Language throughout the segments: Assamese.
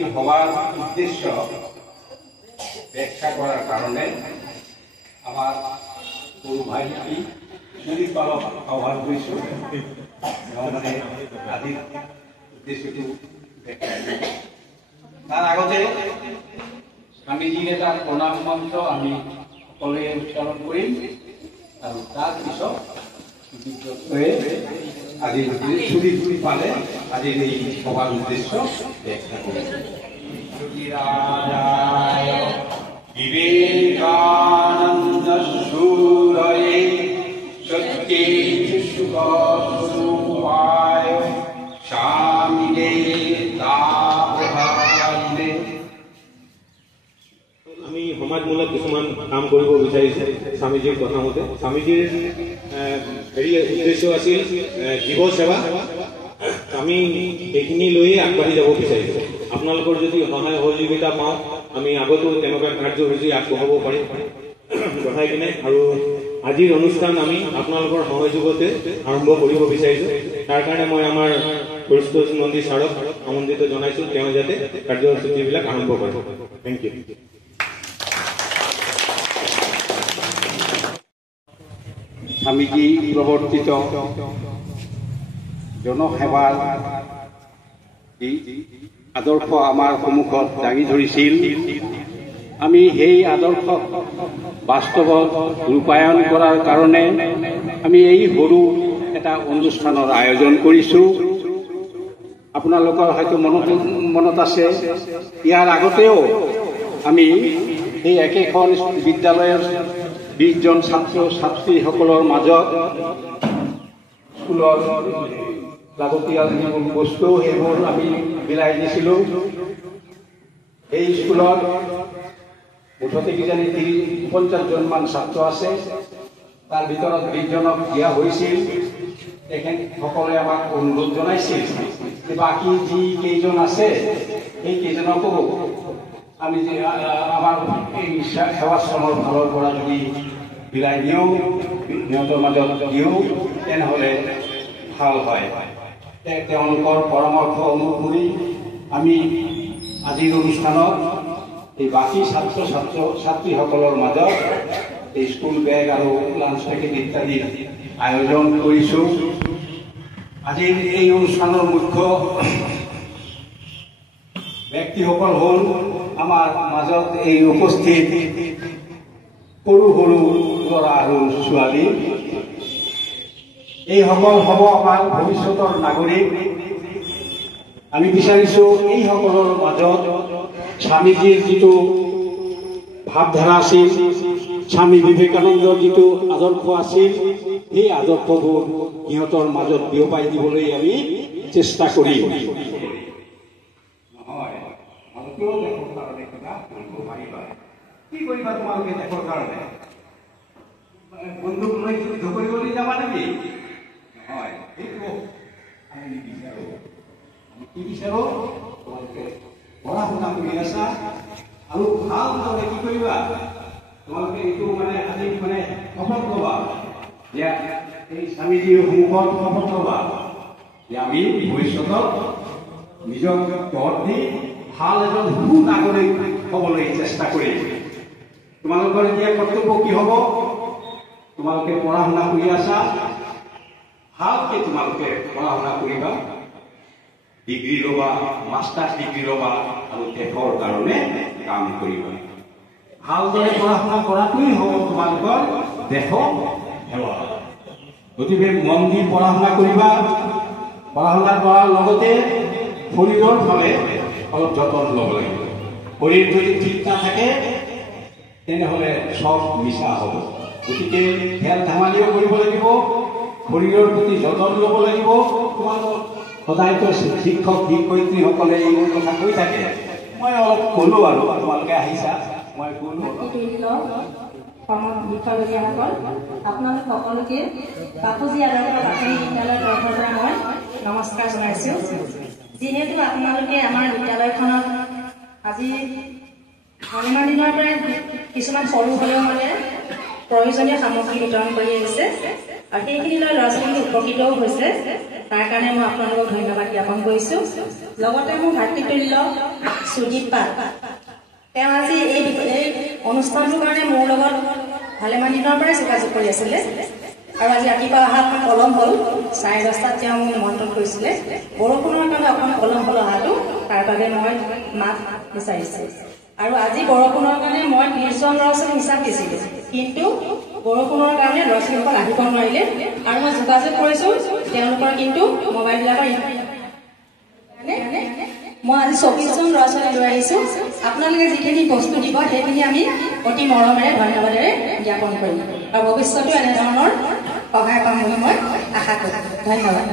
আজিৰ সভাৰ উদ্দেশ্য ব্যাখ্যা করার কারণে আমার সরু ভাইটি সুদীপ পালক আহ্বান করেছিল মানে আজির উদ্দেশ্যটি ব্যাখ্যা তার আগতে স্বামীজির এটা প্ৰণাম মন্ত্ৰ আমি সকলোৱে উচ্চাৰণ কৰিম আৰু তাৰ পিছত আজি সুদীপ পালে আজিৰ এই সভাৰ উদ্দেশ্য ব্যাখ্যা কৰিম। विवेकानंद सूरये सत्ये सुखस्वरूपाय शामिने तापहारिणे আমি সমাজমূলক কিছুমান কাম কৰিব বিচাৰিছো স্বামীজীৰ কথা মতে। স্বামীজীৰ উদ্দেশ্য আছিল জীৱ সেৱা। আমি এইখিনি লৈয়ে আগবাঢ়ি যাব বিচাৰিছো। আপোনালোকৰ যদি সহায় সহযোগিতা পাওঁ আমি আগতো তেনেকুৱা কাৰ্যসূচী আগবঢ়াব পাৰিম কথাই কিনে। আৰু আজিৰ অনুষ্ঠান আমি আপোনালোকৰ সহযোগতে আৰম্ভ কৰিব বিচাৰিছো। তাৰ কাৰণে মই আমাৰ পৰিষ্কাৰ নন্দী ছাৰক আমন্ত্ৰিত জনাইছো তেওঁ যাতে কাৰ্যসূচীবিলাক আৰম্ভ কৰে। Thank you. স্বামীজি প্ৰৱৰ্তিত জনসেৱাৰ আদৰ্শ আমাৰ সন্মুখত দাঙি ধৰিছিল। আমি সেই আদৰ্শ বাস্তৱত ৰূপায়ণ কৰাৰ কাৰণে আমি এই সৰু এটা অনুষ্ঠানৰ আয়োজন কৰিছোঁ। আপোনালোকৰ হয়তো মনত আছে ইয়াৰ আগতেও আমি এই একেখন বিদ্যালয়ৰ 20 জন ছাত্ৰ ছাত্ৰীসকলৰ মাজত স্কুলৰ লাগতিয়াল যিবোৰ বস্তু সেইবোৰ আমি বিলাই দিছিলোঁ। এই স্কুলত মুঠতে কিজানি 50 জনমান ছাত্ৰ আছে, তাৰ ভিতৰত 20 জনক দিয়া হৈছিল। তেখেতসকলে আমাক অনুৰোধ জনাইছিল যে বাকী যি কেইজন আছে সেই কেইজনকো আমি যে আমাৰ এই সেৱাশ্ৰমৰ ফালৰ পৰা যদি বিলাই দিওঁ, সিহঁতৰ মাজত দিওঁ, তেনেহ'লে ভাল হয়। তেওঁলোকৰ পৰামৰ্শ অনুসৰি আমি আজিৰ অনুষ্ঠানত এই বাকী ছাত্ৰ ছাত্ৰীসকলৰ মাজত এই স্কুল বেগ আৰু লাঞ্চ পেকেট ইত্যাদি আয়োজন কৰিছোঁ। আজিৰ এই অনুষ্ঠানৰ মুখ্য ব্যক্তিসকল হ'ল আমাৰ মাজত এই উপস্থিত সৰু সৰু ল'ৰা আৰু ছোৱালী। এইসকল হ'ব আমাৰ ভৱিষ্যতৰ নাগৰিক। আমি বিচাৰিছোঁ এইসকলৰ মাজত স্বামীজীৰ যিটো ভাৱধাৰা আছিল, স্বামী বিবেকানন্দৰ যিটো আদৰ্শ আছিল, সেই আদৰ্শবোৰ সিহঁতৰ মাজত বিয়পাই দিবলৈ আমি চেষ্টা কৰিম। কি কৰিবা তোমালোকে দেশৰ কাৰণে? বন্দুক লৈ যুদ্ধ কৰিবলৈ যাবা নেকি? নহয়, সেইটো আমি নিবিচাৰোঁ। আমি কি বিচাৰোঁ? তোমালোকে পঢ়া শুনা কৰি আছা আৰু ভালদৰে কি কৰিবা? তোমালোকে এইটো আজি শপত ল'বা যে এই স্বামীজীৰ সন্মুখত শপত ল'বা যে আমি ভৱিষ্যতত নিজক গঢ় দি ভাল এজন সুনাগৰিক হ'বলৈ চেষ্টা কৰিম। তোমালোকৰ এতিয়া কৰ্তব্য কি হ'ব? তোমালোকে পঢ়া শুনা কৰি আছা, ভালকে তোমালোকে পঢ়া শুনা কৰিবা, ডিগ্ৰী ল'বা, মাষ্টাৰ্ছ ডিগ্ৰী ল'বা আৰু দেশৰ কাৰণে কাম কৰিবা। ভালদৰে পঢ়া শুনা কৰাটোৱেই হ'ব তোমালোকৰ দেশৰ সেৱা। গতিকে মন দি পঢ়া শুনা কৰিবা। পঢ়া শুনা কৰাৰ লগতে শৰীৰৰ ফালে অলপ যতন ল'ব লাগিব। শৰীৰ যদি ঠিক নাথাকে তেনেহ'লে চব মিছা হ'ব। গতিকে খেল ধেমালিও কৰিব লাগিব, শৰীৰৰ প্ৰতি যতন ল'ব লাগিব। তোমালোক সদায়তো শিক্ষক শিক্ষয়িত্ৰীসকলে এইবোৰ কথা কৈ থাকে, মই অলপ ক'লোঁ আৰু তোমালোকে আহিছা, মই ক'লোঁ। শিক্ষাৰ্থীসকল, আপোনালোক সকলোকে বাপুজী আদৰ্শ প্ৰাথমিক বিদ্যালয়ৰ তৰফৰ পৰা মই নমস্কাৰ জনাইছোঁ। যিহেতু আপোনালোকে আমাৰ বিদ্যালয়খনত আজি ভালেমান দিনৰ পৰাই কিছুমান সৰু হ'লেও প্ৰয়োজনীয় সামগ্ৰী বিতৰণ কৰি আহিছে। আৰু সেইখিনি লৈ ল'ৰা ছোৱালী উপকৃতও হৈছে তাৰ কাৰণে মই আপোনালোকক ধন্যবাদ জ্ঞাপন কৰিছো লগতে মোৰ ভাতৃতুল্য সুদীপ পাল তেওঁ আজি এই অনুষ্ঠানটোৰ কাৰণে মোৰ লগত ভালেমান দিনৰ পৰাই যোগাযোগ কৰি আছিলে আৰু আজি ৰাতিপুৱা অহা অকণ পলম হ'ল 10:30 তেওঁ মোক নিমন্ত্ৰণ কৰিছিলে বৰষুণৰ কাৰণে অকণ পলম হ'ল অহাটো তাৰ বাবে মই মাত বিচাৰিছোঁ আৰু আজি বৰষুণৰ কাৰণে মই 30জন ল'ৰা ছোৱালী হিচাপ দিছিলোঁ কিন্তু বৰষুণৰ কাৰণে ল'ৰা ছোৱালীসকল আহিব নোৱাৰিলে আৰু মই যোগাযোগ কৰিছোঁ তেওঁলোকৰ কিন্তু মোবাইলবিলাকৰ মই আজি 24জন ল'ৰা ছোৱালী লৈ আহিছোঁ আপোনালোকে যিখিনি বস্তু দিব সেইখিনি আমি অতি মৰমেৰে ধন্যবাদেৰে জ্ঞাপন কৰিম আৰু ভৱিষ্যতেও এনেধৰণৰ সহায় পাম বুলি মই আশা কৰিম ধন্যবাদ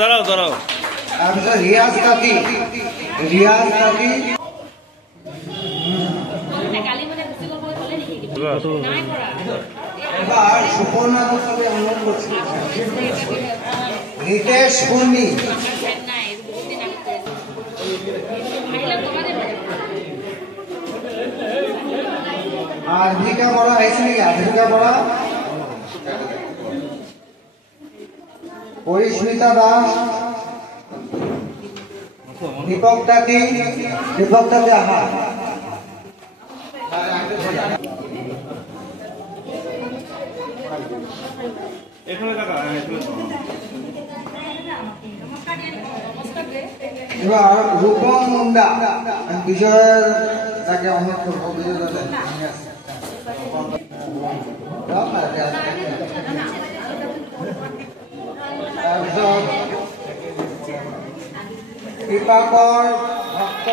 দাঁড়াও তাৰপিছত ৰিয়াজ কাটি এবাৰ সুপৰ্ণা চবে অনুৰোধ কৰিছিল ৰিতেশ কুৰ্মী আধুনিকা বড়া আহিছে নেকি? আধুনিকা বড়া, পৰিস্মিতা দাস, দীপক তাঁতী আহা। এবাৰ ৰূপম মুন্ডা বিজয় তাকে অনুৰোধ কৰবো। বিজয় তাৰপিছত কৃপাকৰ ভক্ত